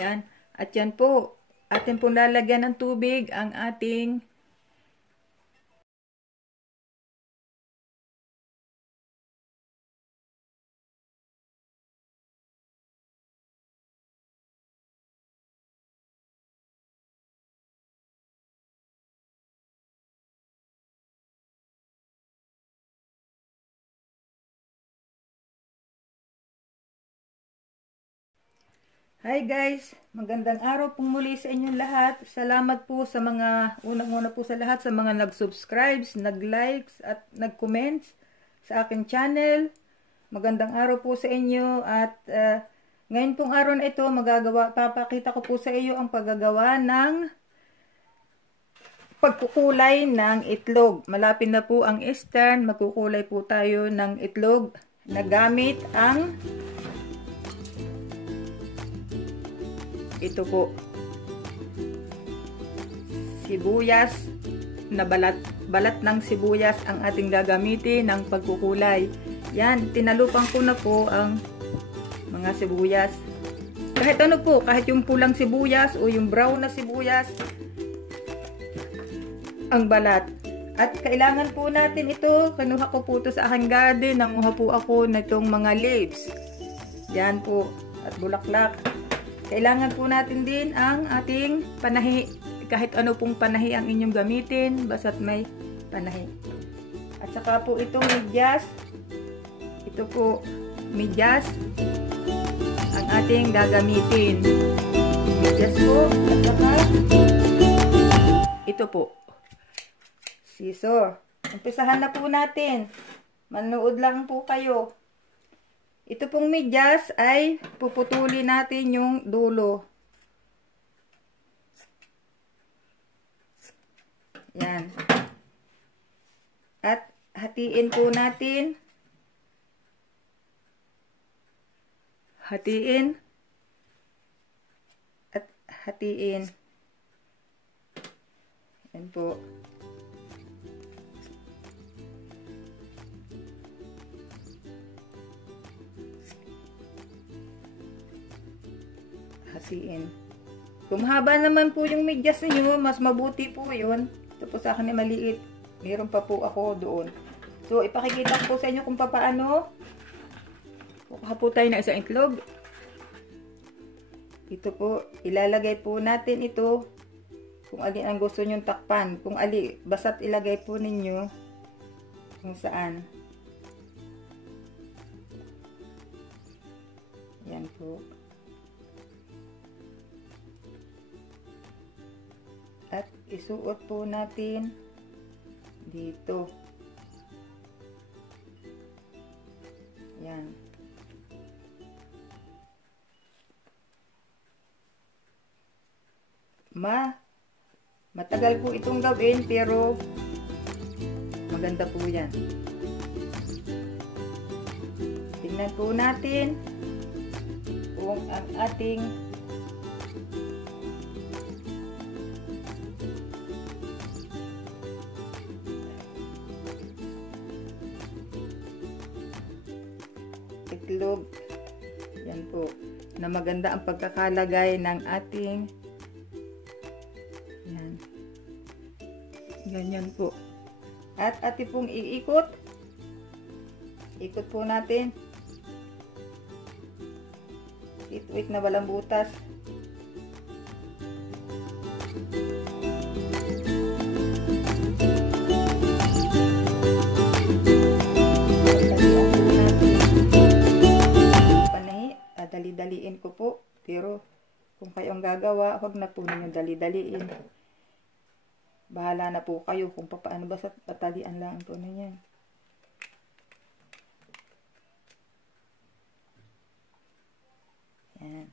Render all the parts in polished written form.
Yan. At yan po, atin po lalagyan ng tubig ang ating Hi guys! Magandang araw pong muli sa inyong lahat. Salamat po sa mga, unang-una po sa lahat, sa mga nag-subscribes, nag-likes at nag-comments sa aking channel. Magandang araw po sa inyo at ngayon pong araw na ito, papakita ko po sa iyo ang paggagawa ng pagkukulay ng itlog. Malapit na po ang Easter, magkukulay po tayo ng itlog na gamit ang ito po, sibuyas na balat ng sibuyas ang ating gagamitin ng pagkukulay. Yan, tinalupang ko na po ang mga sibuyas. Kahit ano po, kahit yung pulang sibuyas o yung brown na sibuyas, ang balat. At kailangan po natin ito, kinuha ko po ito sa aking garden, nanguha po ako na itong mga leaves. Yan po, at bulaklak. Kailangan po natin din ang ating panahi. Kahit ano pong panahi ang inyong gamitin, basta't may panahi. At saka po itong medyas. Ito po, medyas ang ating gagamitin. Medyas po. At saka ito po, scissor. Umpisahan na po natin. Manood lang po kayo. Ito pong medyas ay puputulin natin yung dulo. Yan. At hatiin po natin. Hatiin. At hatiin. Yan po. Hatiin. Kung mahaba naman po yung medyas niyo, mas mabuti po yun. Ito po sa akin ay maliit. Meron pa po ako doon. So, ipakikita ko po sa inyo kung paano. Kukuha po tayo ng isang itlog. Ito po, ilalagay po natin ito kung alin ang gusto nyong takpan. Kung alin, basta't ilagay po ninyo kung saan. Yan po. At isuot po natin dito. Yan. Matagal po itong gawin pero maganda po yan. Tingnan po natin kung ang ating itlog, yan po, na maganda ang pagkakalagay ng ating, yan, ganyan po. At ating pong iikot, ikot po natin, ituik na walang butas. Dali-daliin ko po, pero kung kayo ang gagawa, huwag na po ninyo dali-daliin. Bahala na po kayo kung paano, basta patalian lang po ninyo. Yan.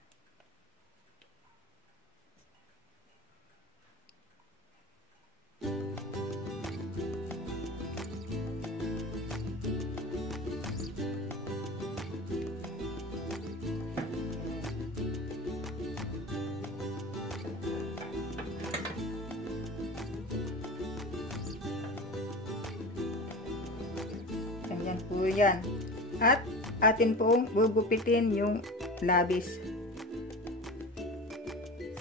Ganyan po yan. At atin pong gugupitin yung labis.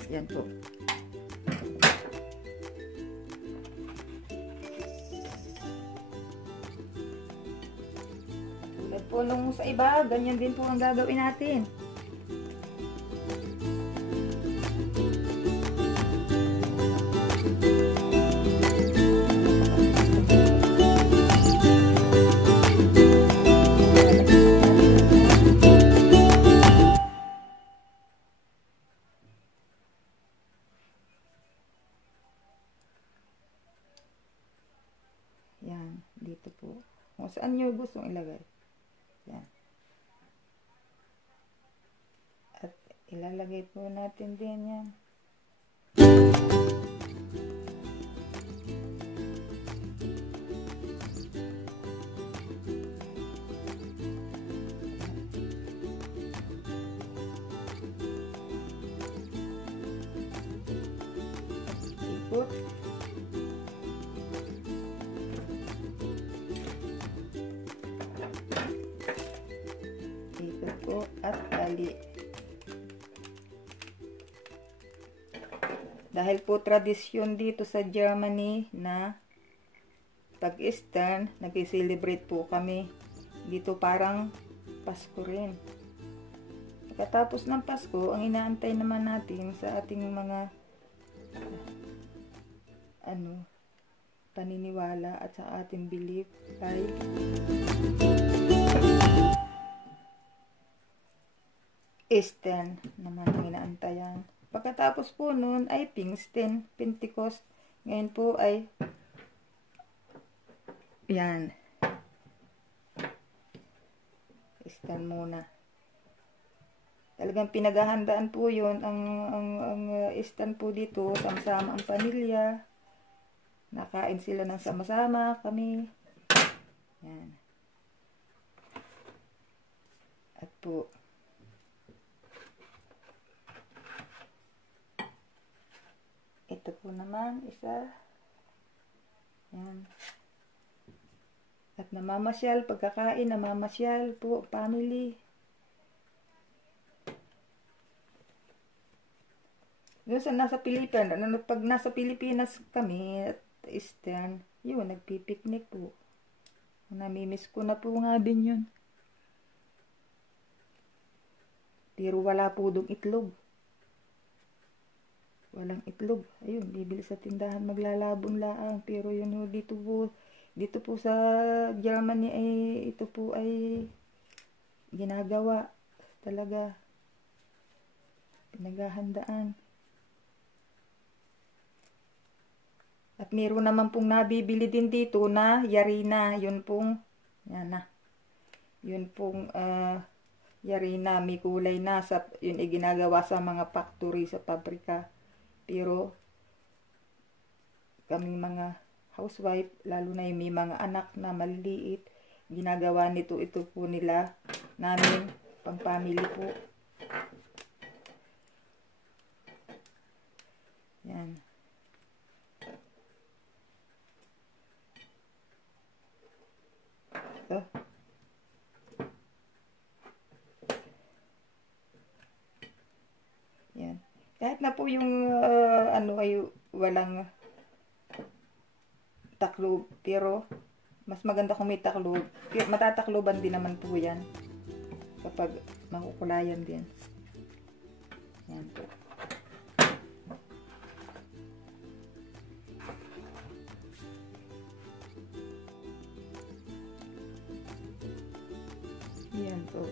Yan po. Tulad po nung sa iba, ganyan din po ang gagawin natin. Yan, dito po. Kung saan nyo gustong ilagay. Yan. At ilalagay po natin din yan. Ikot. Po at tali. Dahil po tradisyon dito sa Germany na pag Easter, nag-celebrate po kami. Dito parang Pasko rin. Pagkatapos ng Pasko, ang inaantay naman natin sa ating mga paniniwala at sa ating belief ay Easter naman ang inaantayan. Pagkatapos po nun ay Pfingsten, Pentecost. Ngayon po ay yan. Easter muna. Talagang pinaghahandaan po yun. Ang Easter po dito, sama-sama ang pamilya. Nakain sila ng sama-sama kami. Yan. At po, ito po naman, isa. Yan. At namamasyal, pagkakain, namamasyal po, family. Doon sa nasa Pilipinas, pag nasa Pilipinas kami, at Eastern, yun, nagpipiknik po. Namimiss ko na po nga din yun. Pero wala po doong itlog. Walang itlog. Ayun, bibili sa tindahan, maglalabong laang. Pero yun, dito po sa Germany ay, ito po ay ginagawa. Talaga. Pinaghahandaan. At meron naman pong nabibili din dito na Yarina. Yun pong, yan na. Yun pong, Yarina, may kulay na. Yun ay ginagawa sa mga factory, sa pabrika. Pero, kaming mga housewife, lalo na yung may mga anak na maliliit, ginagawa nito, ito po nila, namin, pang family po. Yan. Ito. Yan. Kahit na po yung ay walang taklob, pero mas maganda kung may taklob. Matatakloban din naman po yan kapag makukulayan din. Yan po. Yan po.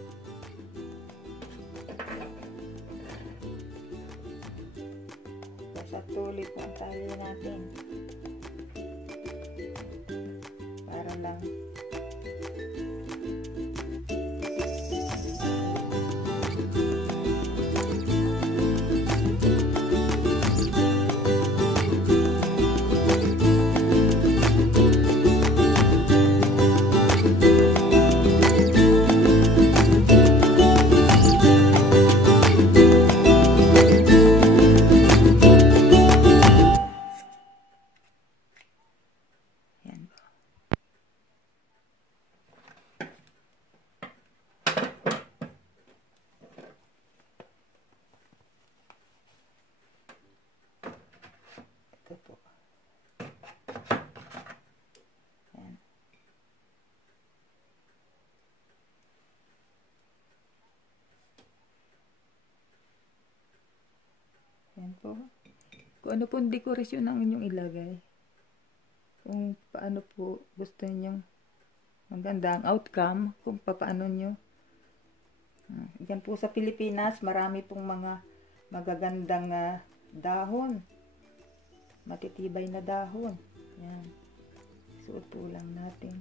Sa tulit ang tali natin para lang Yan po. Kung ano po dekorasyon ang inyong ilagay. Kung paano po gusto ninyong maganda ang outcome, kung paano nyo. Yan po sa Pilipinas, marami pong mga magagandang dahon. Matitibay na dahon. Yan. Suot po lang natin.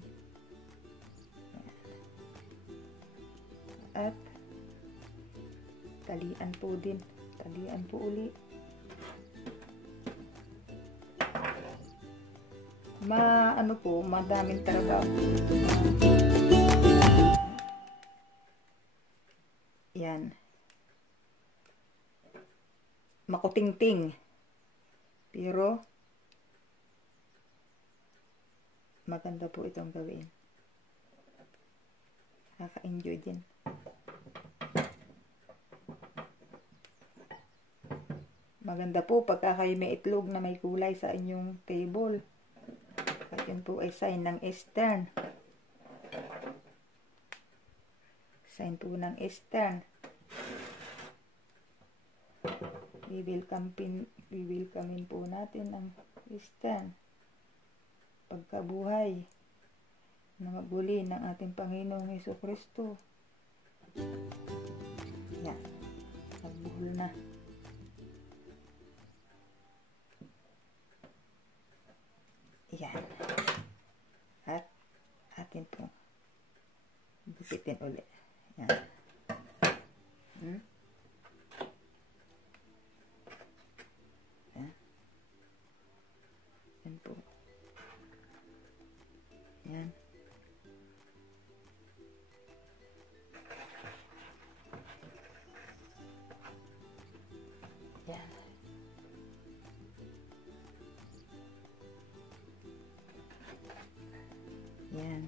Yan. At talian po din. Talian po uli. Ano po, madaming trabaho. Yan. Makutingting. Pero, maganda po itong gawin. Nakaka-enjoy din. Maganda po pagka kayo may itlog na may kulay sa inyong table. At yun po ay sign ng Eastern. Sign po ng Eastern. Welcomein po natin ang Eastern. Pagkabuhay na maguli ng ating Panginoong Hesukristo. Yan. Nagbuhol na. Yan. At atin po gupitin ulit. Yan. Yan. Yan po. Yan. Yan. Yan.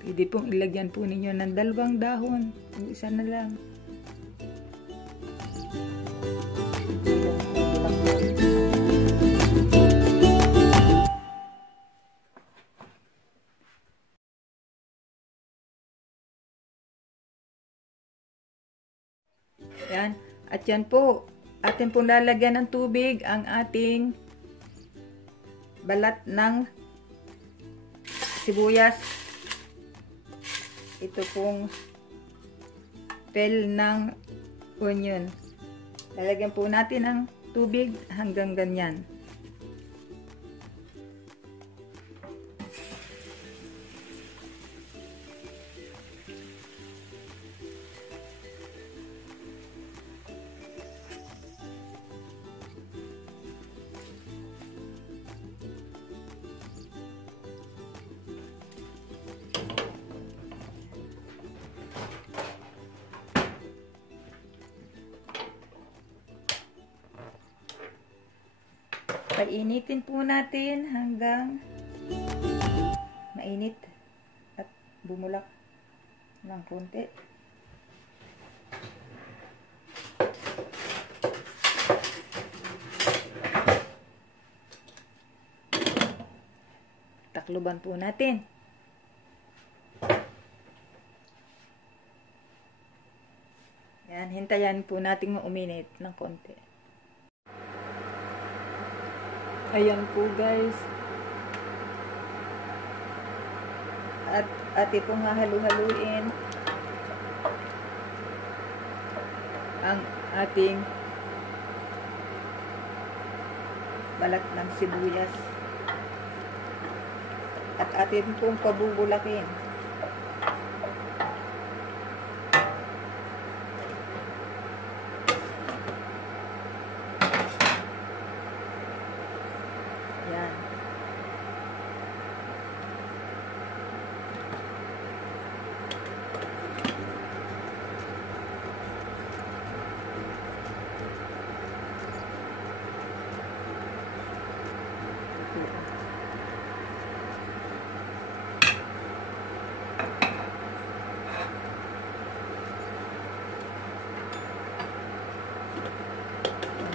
Pwede pong ilagyan po ninyo ng 2 dahon. Yung isa na lang. Yan. At yan po. Atin pong lalagyan ng tubig ang ating balat ng sibuyas. Ito pong pel ng onion. Lalagyan po natin ng tubig hanggang ganyan. Painitin po natin hanggang mainit at bumulak ng konti. Takluban po natin. Yan, hintayan po natin uminit ng konti. Ayan po guys. At ati pong halu-haluin ang ating balat ng sibuyas. At atin pong pabubulakin. Yan.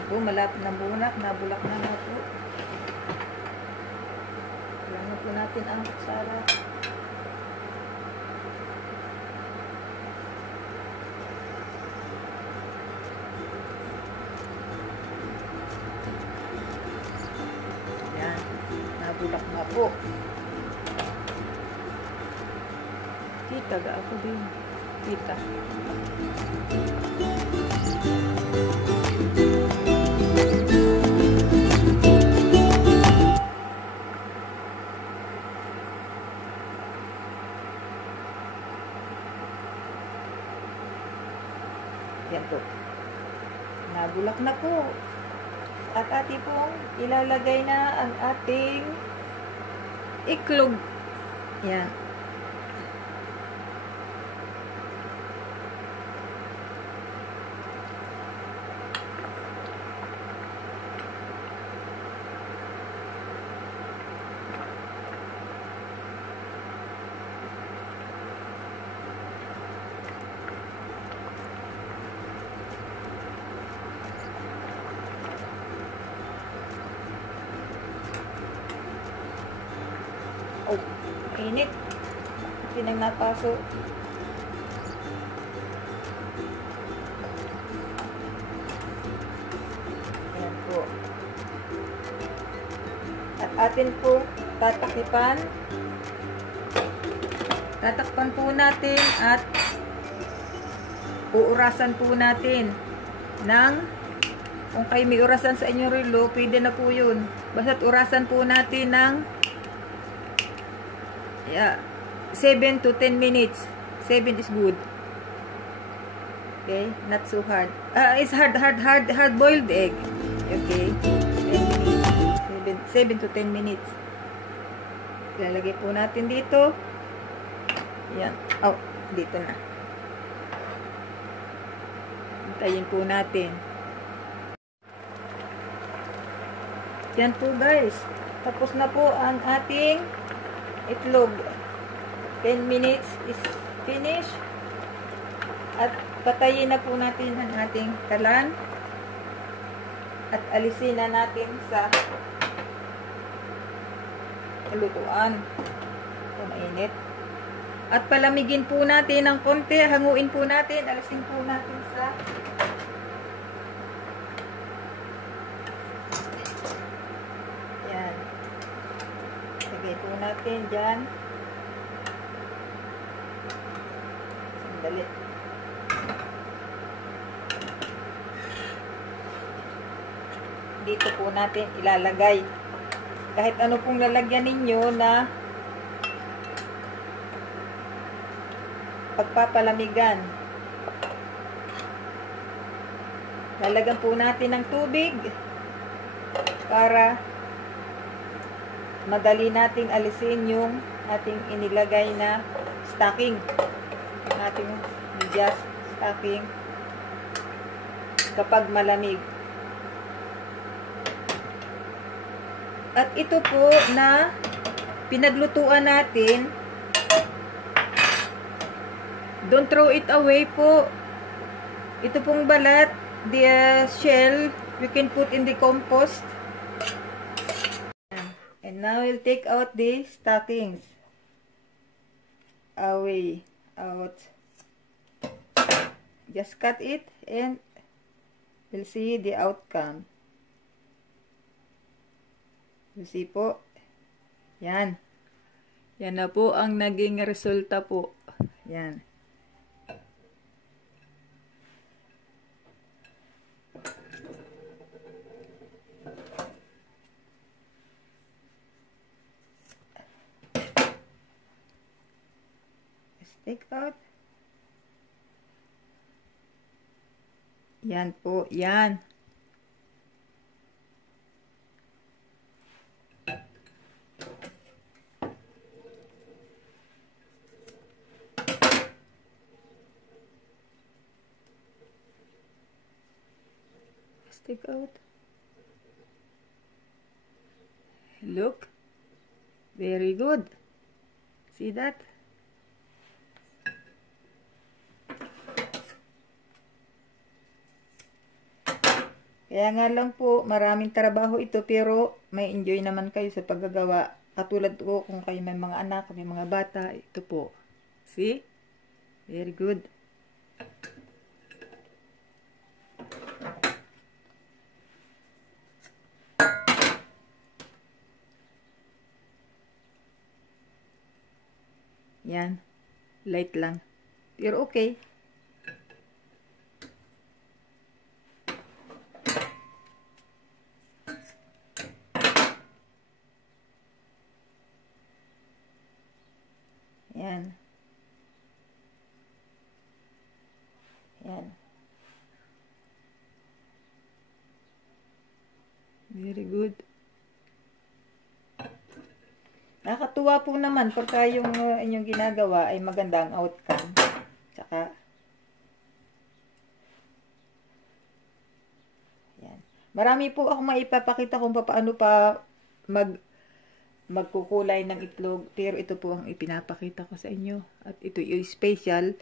Po, malapit na nabulak na nga po. Kailangan po natin ang kutsara. Bulak na po. Kita ga ako din. Kita. Yan po. Nabulak na po. At ating pong ilalagay na ang ating iklog. Yan. Oh, init. Pinang napaso. Ayan po. At atin po tatakipan. Tatakpan po natin at uurasan po natin ng, kung kayo may urasan sa inyong relo, pwede na po yun. Basta't urasan po natin ng 7 to 10 minutes. 7 is good. Okay, not so hard. It's hard boiled egg. Okay. 7 to 10 minutes. Ilalagay po natin dito. Yan. Oh, dito na. Hintayin po natin. Yan po guys. Tapos na po ang ating itlog. 10 minutes is finished. At patayin na po natin ang ating kalan. At alisin na natin sa lutuan. Ito, mainit. At palamigin po natin ng konti. Hanguin po natin. Alisin po natin sa yan. Lagay po natin dyan. Sandali. Dito po natin ilalagay. Kahit ano pong lalagyan ninyo na pagpapalamigan. Lalagyan po natin ng tubig para madali nating alisin yung ating inilagay na stocking. Yung ating medyas stocking kapag malamig. At ito po na pinaglutuan natin, don't throw it away po. Ito pong balat, the shell, we can put in the compost. And now we'll take out the stockings. Away, out. Just cut it and we'll see the outcome. You see po. Yan. Yan na po ang naging resulta po. Yan. Let's take out. Yan po. Yan. Take out. Look. Very good. See that? Kaya nga lang po, maraming trabaho ito pero may enjoy naman kayo sa paggagawa. Katulad ko kung kayo may mga anak, may mga bata, ito po. See? Very good. Yan. Light lang. Pero okay. Yan. Yan. Very good. Nakakatuwa po naman pagka yung inyong ginagawa ay maganda ang outcome. Tsaka, yan. Marami po ako maipapakita kung paano pa magkukulay ng itlog. Pero ito po ang ipinapakita ko sa inyo. At ito yung special.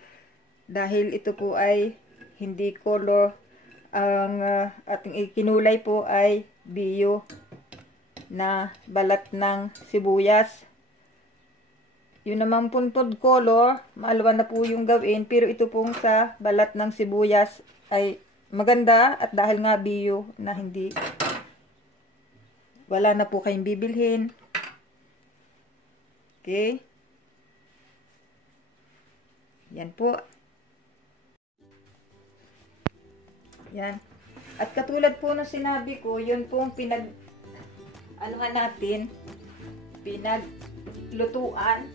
Dahil ito po ay hindi color. Ang ating ikinulay po ay bio na balat ng sibuyas. Yun naman puntod color, maalwan na po yung gawin, pero ito pong sa balat ng sibuyas ay maganda at dahil nga bio na hindi, wala na po kayong bibilhin. Okay. Yan po. Yan. At katulad po na sinabi ko, yun pong pinaglutuan.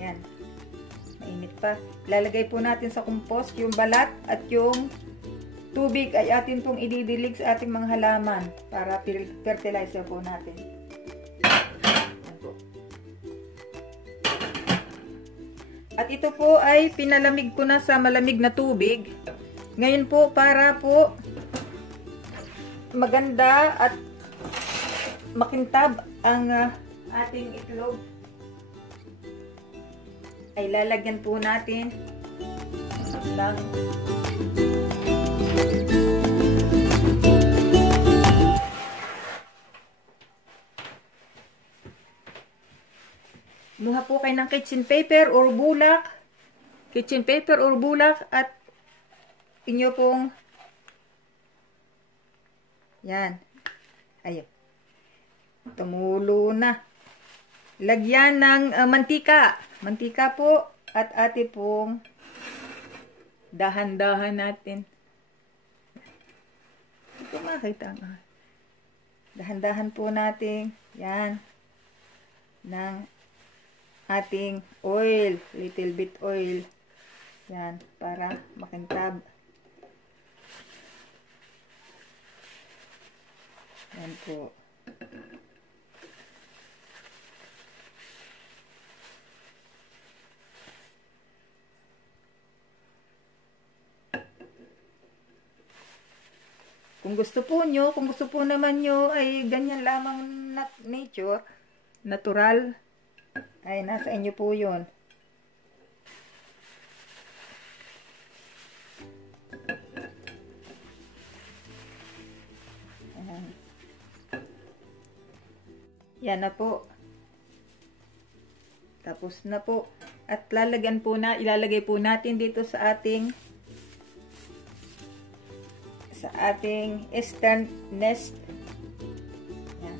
Yan. Mainit pa. Lalagay po natin sa compost yung balat at yung tubig ay atin pong ididilig sa ating mga halaman para fertilizer po natin. Yan po. At ito po ay pinalamig ko na sa malamig na tubig. Ngayon po para po maganda at makintab ang ating itlog ay lalagyan po natin ng kumuha po kayo ng kitchen paper or bulak. Kitchen paper or bulak at inyo pong yan. Ayun. Tumulo na. Lagyan ng mantika. Mantika po at ate pong dahan-dahan natin. Ito makita nga. Dahan-dahan po natin. Yan. Ng ating oil. Little bit oil. Yan. Para makintab. Yan po. Kung gusto po nyo, kung gusto po naman nyo ay ganyan lamang nature, natural, ay nasa inyo po yun. Yan na po. Tapos na po. At ilalagay po natin dito sa ating eastern nest. Yan.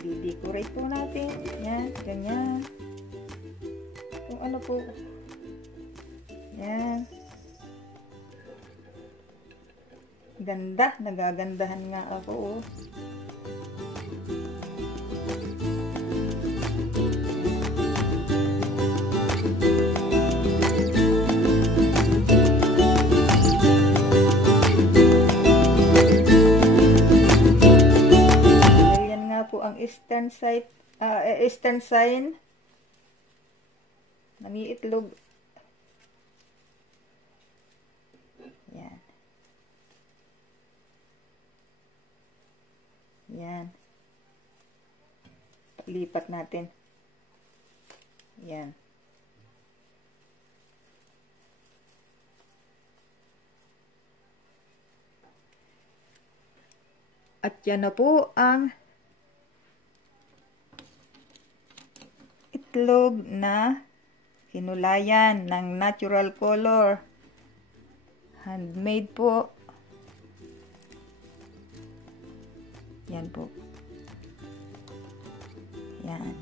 I-decorate po natin. Yan, ganyan. Kung ano po. Yan. Ganda, nagagandahan nga ako. Oh. Ayan nga po ang eastern sign ng itlog. Yan. Yan. Lipat natin. Yan. At yan na po ang itlog na hinulayan ng natural color. Handmade po. Yan po. Yan.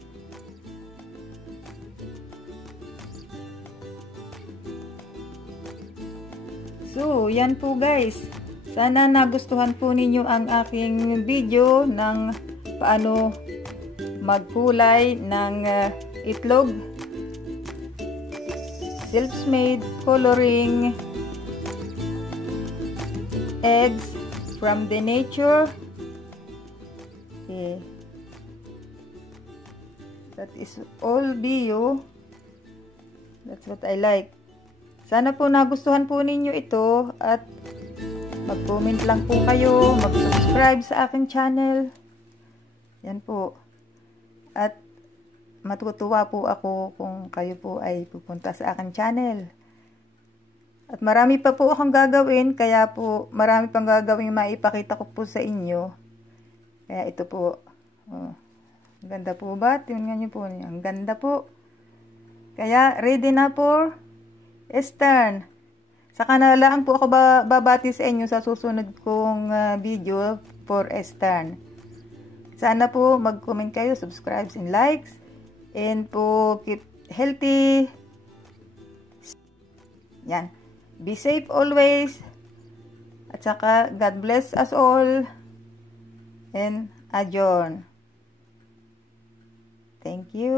So, yan po guys. Sana nagustuhan po ninyo ang aking video ng paano magkulay ng itlog. Self-made coloring eggs from the nature. Okay. That is all bio. That's what I like. Sana po nagustuhan po ninyo ito at mag-comment lang po kayo, mag-subscribe sa aking channel. Yan po. At matutuwa po ako kung kayo po ay pupunta sa aking channel. At marami pa po akong gagawin, kaya po marami pang gagawin maipakita ko po sa inyo. Kaya ito po. Oh, ganda po ba? Tingnan nyo po. Ang ganda po. Kaya ready na for Eastern. Saka na lang po ako babati sa inyo sa susunod kong video for Eastern. Sana po mag-comment kayo, subscribe and likes. And po keep healthy. Yan. Be safe always. At saka God bless us all. And adjourn. Thank you.